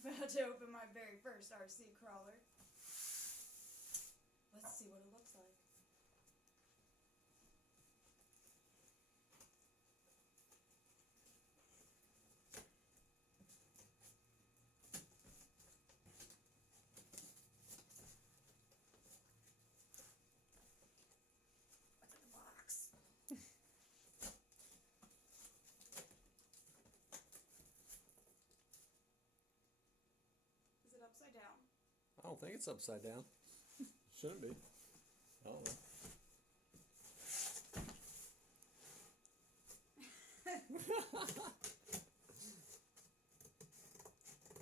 About to open my very first RC crawler. Let's see what it looks like. What's in the box? Is it upside down? I don't think it's upside down. Shouldn't be. I don't know.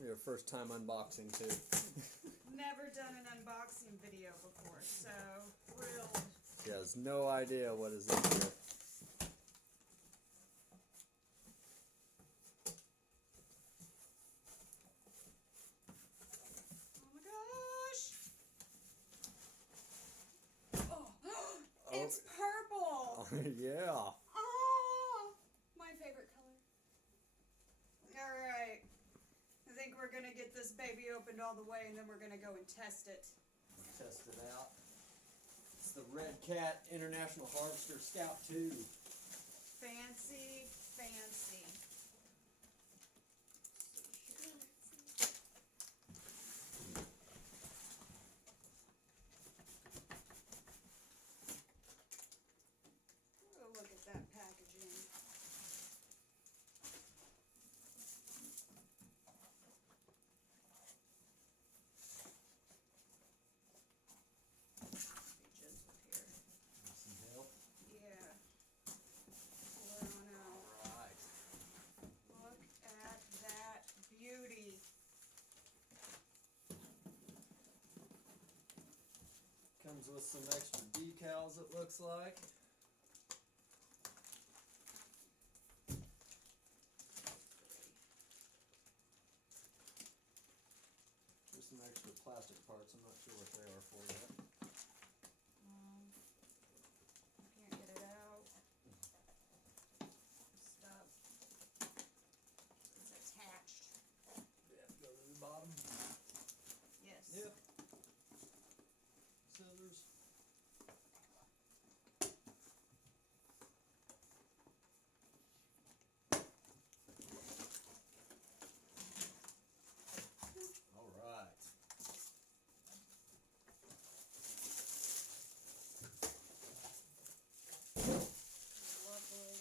Your first time unboxing too. Never done an unboxing video before, so thrilled. She has no idea what is in here. Oh my gosh! Oh, it's purple! Yeah. Oh, my favorite color. Alright. I think we're gonna get this baby opened all the way and then we're gonna go and test it. Test it out. It's the Red Cat International Harvester Scout 2. Fancy, fancy. Oh, look at that packaging. Be gentle here. Need some help? Yeah. Pull it on out. Alright. Look at that beauty. Comes with some extra decals, it looks like. There's some extra plastic parts, I'm not sure what they are for yet. I can't get it out. Stuff. It's attached. We have to go to the bottom. Yes. Yep. Scissors. Alright. Lovely.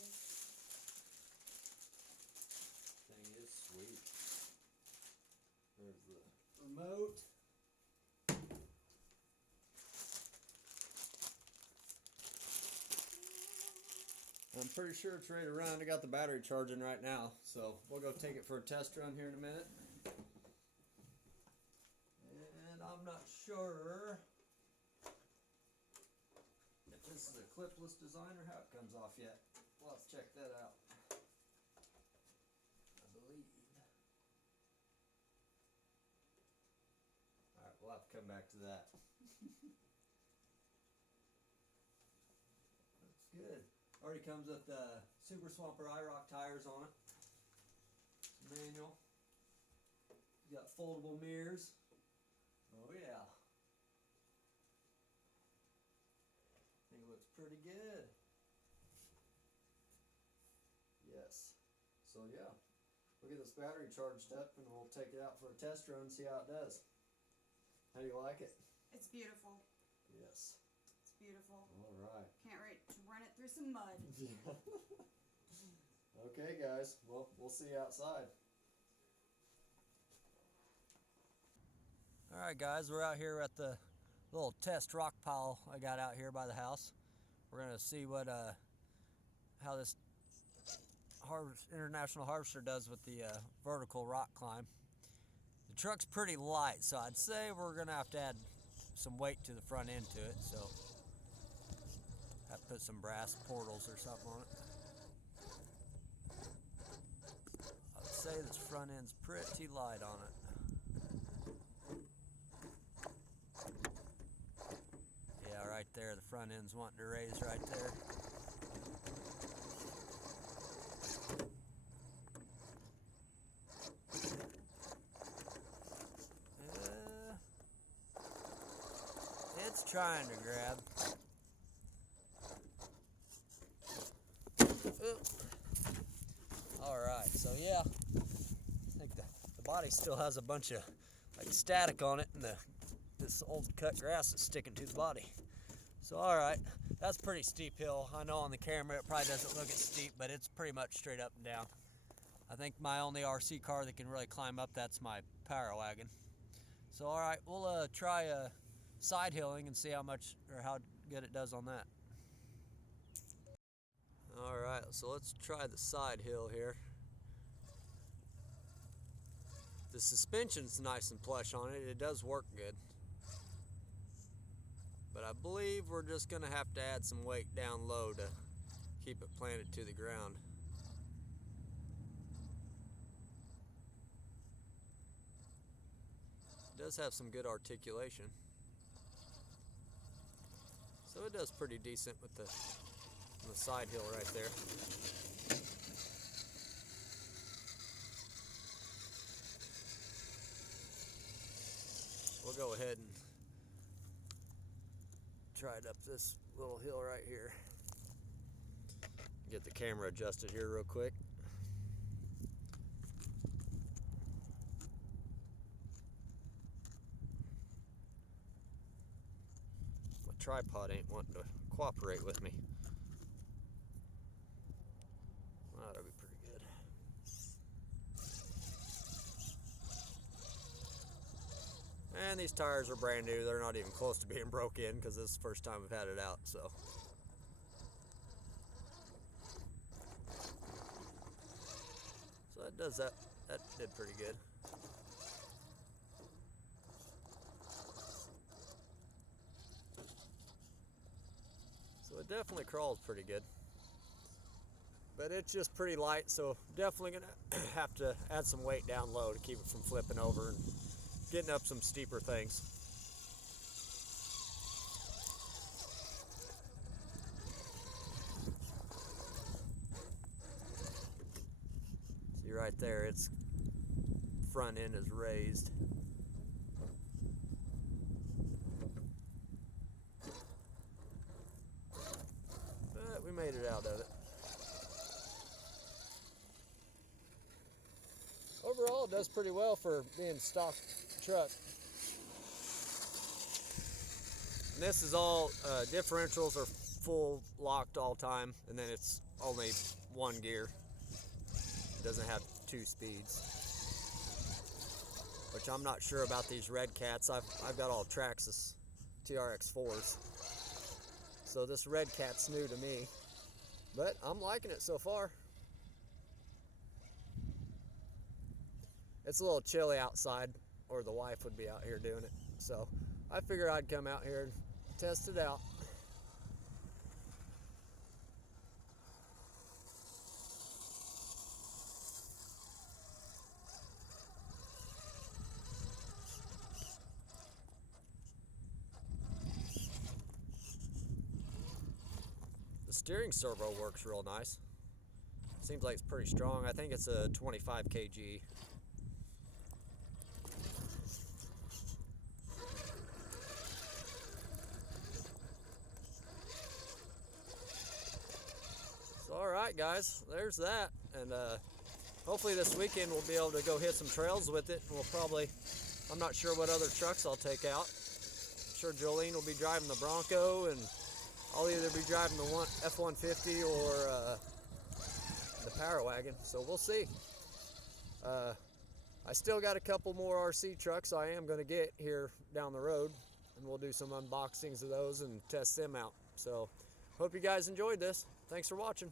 Thing is sweet. There's the remote. I'm pretty sure it's ready to run. I got the battery charging right now, so we'll go take it for a test run here in a minute. And I'm not sure if this is a clipless design or how it comes off yet. We'll have to check that out. I believe. Alright, we'll have to come back to that. That's good. Already comes with the Super Swamper IROC tires on it. Manual. You got foldable mirrors. Oh yeah. I think it looks pretty good. Yes. So yeah. We'll get this battery charged up and we'll take it out for a test run and see how it does. How do you like it? It's beautiful. Yes. It's beautiful. Alright. Can't wait to run it through some mud. Yeah. Okay guys, well we'll see you outside. Alright guys, we're out here at the little test rock pile I got out here by the house. We're gonna see what how this International Harvester does with the vertical rock climb. The truck's pretty light, so I'd say we're gonna have to add some weight to the front end to it, so have to put some brass portals or something on it. I would say this front end's pretty light on it. Yeah, right there, the front end's wanting to raise right there. trying to grab. Alright, so yeah, I think the body still has a bunch of like static on it, and this old cut grass is sticking to the body. So alright, that's a pretty steep hill. I know on the camera it probably doesn't look as steep, but it's pretty much straight up and down. I think my only RC car that can really climb up that's my Power Wagon. So alright, we'll try side hilling and see how much or how good it does on that. Alright, so let's try the side hill here. The suspension's nice and plush on it. It does work good. But I believe we're just going to have to add some weight down low to keep it planted to the ground. It does have some good articulation. So it does pretty decent with the side hill right there. We'll go ahead and try it up this little hill right here. Get the camera adjusted here real quick. My tripod ain't wanting to cooperate with me. Well, that'll be pretty good. And these tires are brand new. They're not even close to being broke in because this is the first time I've had it out, so. So that does that. That did pretty good. So it definitely crawls pretty good. But it's just pretty light, so definitely gonna have to add some weight down low to keep it from flipping over and getting up some steeper things. See right there, its front end is raised. But we made it out of it. Overall, it does pretty well for being stock truck. And this is all differentials are full locked all time, and then it's only one gear. It doesn't have 2 speeds, which I'm not sure about these Red Cats. I've got all Traxxas TRX4s, so this Red Cat's new to me, but I'm liking it so far. It's a little chilly outside, or the wife would be out here doing it. So I figured I'd come out here and test it out. The steering servo works real nice. Seems like it's pretty strong. I think it's a 25 kg. Alright guys, there's that, and hopefully this weekend we'll be able to go hit some trails with it. We'll probably, I'm not sure what other trucks I'll take out. I'm sure Jolene will be driving the Bronco, and I'll either be driving the F-150 or the Power Wagon, so we'll see. I still got a couple more RC trucks I am going to get here down the road, and we'll do some unboxings of those and test them out. So hope you guys enjoyed this. Thanks for watching.